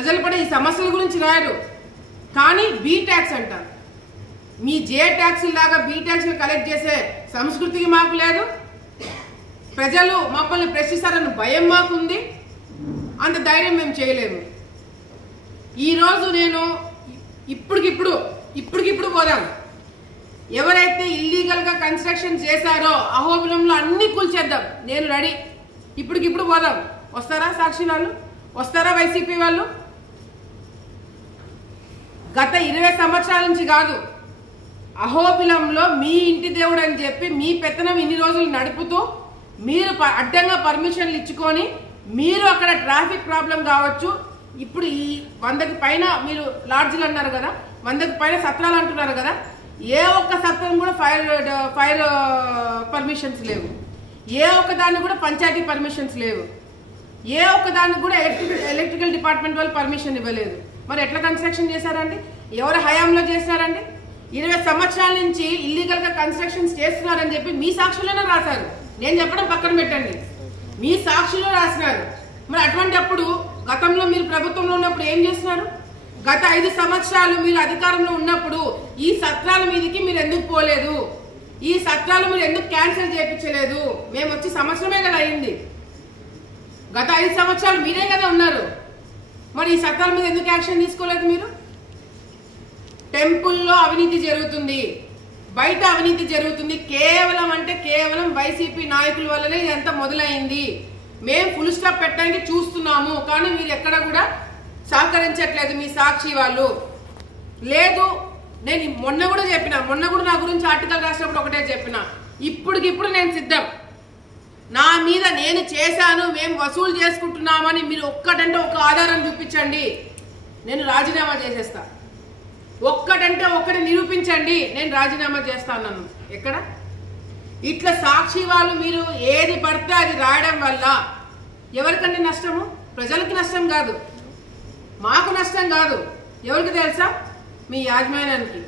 ప్రజలు పడే ఈ సమస్యల గురించి రాయరు. కానీ బీ ట్యాక్స్ అంటారు. మీ జే ట్యాక్స్ లాగా బీ ట్యాక్స్ కలెక్ట్ చేసే సంస్కృతికి మాకు లేదు. ప్రజలు మమ్మల్ని ప్రశ్నిస్తారన్న భయం మాకుంది. అంత ధైర్యం మేము చేయలేము. ఈరోజు నేను ఇప్పటికిప్పుడు పోదాం. ఎవరైతే ఇల్లీగల్ గా కన్స్ట్రక్షన్ చేశారో అహోబిలంలో అన్ని కూల్చేద్దాం. నేను రెడీ. ఇప్పటికిప్పుడు పోదాం. వస్తారా సాక్షి వాళ్ళు? వస్తారా వైసీపీ వాళ్ళు? గత 20 సంవత్సరాల నుంచి కాదు, అహోబిలంలో మీ ఇంటి దేవుడు అని చెప్పి మీ పెత్తనం ఇన్ని రోజులు నడుపుతూ మీరు అడ్డంగా పర్మిషన్లు ఇచ్చుకొని మీరు అక్కడ ట్రాఫిక్ ప్రాబ్లం కావచ్చు. ఇప్పుడు ఈ 100కి పైన మీరు లాడ్జ్లు అన్నారు కదా, 100కి పైన సత్రాలు అంటున్నారు కదా, ఏ ఒక్క సత్రం కూడా ఫైర్ పర్మిషన్స్ లేవు. ఏ ఒక్క దానికి కూడా పంచాయతీ పర్మిషన్స్ లేవు. ఏ ఒక్క దానికి కూడా ఎలక్ట్రికల్ డిపార్ట్మెంట్ వాళ్ళు పర్మిషన్ ఇవ్వలేదు. మరి ఎట్లా కన్స్ట్రక్షన్ చేశారండి? ఎవరు హయాంలో చేశారండి? 20 సంవత్సరాల నుంచి ఇల్లీగల్ గా కన్స్ట్రక్షన్స్ చేస్తున్నారని చెప్పి మీ సాక్షుల్లోనే రాశారు. నేను చెప్పడం పక్కన పెట్టండి, మీ సాక్షులో రాసినారు. మరి అటువంటిప్పుడు గతంలో మీరు ప్రభుత్వంలో ఉన్నప్పుడు ఏం చేస్తున్నారు? గత 5 సంవత్సరాలు మీరు అధికారంలో ఉన్నప్పుడు ఈ సత్రాల మీదకి మీరు ఎందుకు పోలేదు? ఈ సత్రాలు మీరు ఎందుకు క్యాన్సిల్ చేయించలేదు? మేము వచ్చి సంవత్సరమే కదా అయింది. గత 5 సంవత్సరాలు మీరే కదా ఉన్నారు. మరి ఈ సత్రాల మీద ఎందుకు యాక్షన్ తీసుకోలేదు మీరు? టెంపుల్లో అవినీతి జరుగుతుంది, బయట అవినీతి జరుగుతుంది. కేవలం వైసీపీ నాయకుల వల్లనే ఇదంతా మొదలైంది. మేము ఫుల్ స్టాప్ పెట్టడానికి చూస్తున్నాము, కానీ మీరు ఎక్కడ కూడా సహకరించట్లేదు మీ సాక్షి వాళ్ళు. లేదు, నేను మొన్న కూడా నా గురించి ఆర్టికల్ రాసినప్పుడు ఒకటే చెప్పిన, ఇప్పటికిప్పుడు నేను సిద్ధం. నా మీద నేను చేశాను, మేము వసూలు చేసుకుంటున్నామని మీరు ఒక్కటంటే ఒక ఆధారం చూపించండి, నేను రాజీనామా చేసేస్తా. ఒక్కటంటే ఒక్కటి నిరూపించండి, నేను రాజీనామా చేస్తాను. ఎక్కడ ఇట్లా సాక్షి వాళ్ళు మీరు ఏది పడితే అది రాయడం వల్ల ఎవరికంటే నష్టము? ప్రజలకి నష్టం కాదు, మాకు నష్టం కాదు. ఎవరికి తెలుసా? మీ యాజమాన్యానికి.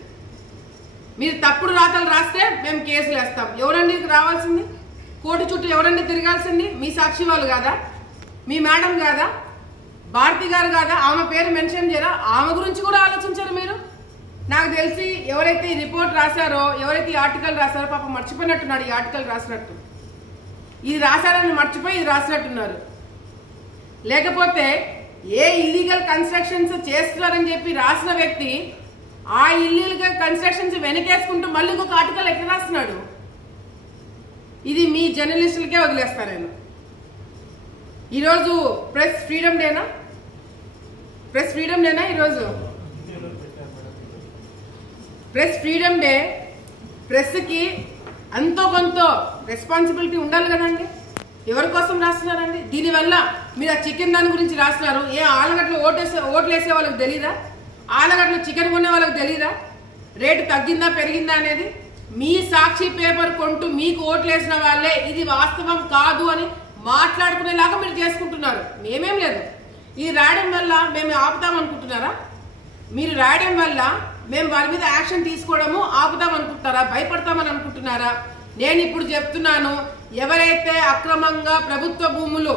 మీరు తప్పుడు రాతలు రాస్తే మేము కేసులు వేస్తాం. ఎవరండి రావాల్సింది? కోర్టు చుట్టూ ఎవరండి తిరగాల్సింది? మీ సాక్షి వాళ్ళు కాదా? మీ మేడం కాదా? భారతి గారు కాదా? ఆమె పేరు మెన్షన్ చేయరా? ఆమె గురించి కూడా ఆలోచించారు మీరు. నాకు తెలిసి ఎవరైతే ఈ రిపోర్ట్ రాశారో, ఎవరైతే ఈ ఆర్టికల్ రాశారో పాపం మర్చిపోయినట్టున్నాడు. ఈ ఆర్టికల్ రాసినట్టు, ఇది రాశారని మర్చిపోయి ఇది రాసినట్టున్నారు. లేకపోతే ఏ ఇల్లీగల్ కన్స్ట్రక్షన్స్ చేస్తున్నారని చెప్పి రాసిన వ్యక్తి ఆ ఇల్లీగల్ కన్స్ట్రక్షన్స్ వెనకేసుకుంటూ మళ్ళీ ఇంకొక ఆర్టికల్ ఎట్లా రాస్తున్నాడు? ఇది మీ జర్నలిస్టులకే వదిలేస్తా నేను. ఈరోజు ప్రెస్ ఫ్రీడమ్ డేనా? ఈరోజు ప్రెస్ ఫ్రీడమ్ డే. ప్రెస్కి అంతో కొంత రెస్పాన్సిబిలిటీ ఉండాలి కదండి. ఎవరి కోసం రాస్తున్నారండి? దీనివల్ల మీరు ఆ చికెన్ దాని గురించి రాస్తున్నారు. ఏ ఆలగడ్డలు ఓట్లు వేసే వాళ్ళకి తెలీదా? ఆలగడ్డలు చికెన్ కొనే వాళ్ళకి తెలీదా రేటు తగ్గిందా పెరిగిందా అనేది? మీ సాక్షి పేపర్ కొంటూ మీకు ఓట్లు వేసిన వాళ్ళే ఇది వాస్తవం కాదు అని మాట్లాడుకునేలాగా మీరు చేసుకుంటున్నారు. మేమేం లేదు. ఇది రాయడం వల్ల మేము ఆపుతాం అనుకుంటున్నారా? మీరు రాయడం వల్ల మేము వాళ్ళ మీద యాక్షన్ తీసుకోవడము ఆపుతాం అనుకుంటున్నారా? భయపడతామని అనుకుంటున్నారా? నేను ఇప్పుడు చెప్తున్నాను, ఎవరైతే అక్రమంగా ప్రభుత్వ భూములు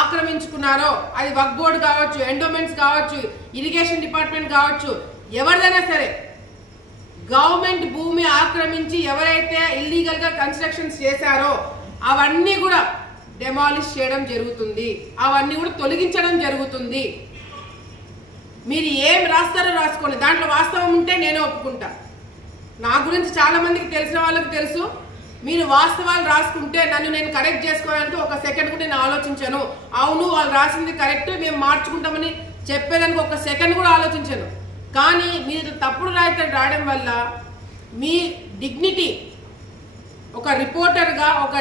ఆక్రమించుకున్నారో, అది వక్ఫ్ బోర్డు కావచ్చు, ఎండోమెంట్స్ కావచ్చు, ఇరిగేషన్ డిపార్ట్మెంట్ కావచ్చు, ఎవరిదైనా సరే గవర్నమెంట్ భూమి ఆక్రమించి ఎవరైతే ఇల్లీగల్ గా కన్స్ట్రక్షన్స్ చేశారో అవన్నీ కూడా డెమాలిష్ చేయడం జరుగుతుంది, అవన్నీ కూడా తొలగించడం జరుగుతుంది. మీరు ఏం రాస్తారో రాసుకోండి, దాంట్లో వాస్తవం ఉంటే నేను ఒప్పుకుంటా. నా గురించి చాలా మందికి తెలిసిన వాళ్ళకి తెలుసు. మీరు వాస్తవాలు రాసుకుంటే నన్ను నేను కరెక్ట్ చేసుకోవాలంటే ఒక సెకండ్ కూడా నేను ఆలోచించాను. అవును వాళ్ళు రాసింది కరెక్ట్, మేము మార్చుకుంటామని చెప్పేదానికి ఒక సెకండ్ కూడా ఆలోచించాను. కానీ మీరు తప్పుడు రాయడం వల్ల మీ డిగ్నిటీ ఒక రిపోర్టర్గా, ఒక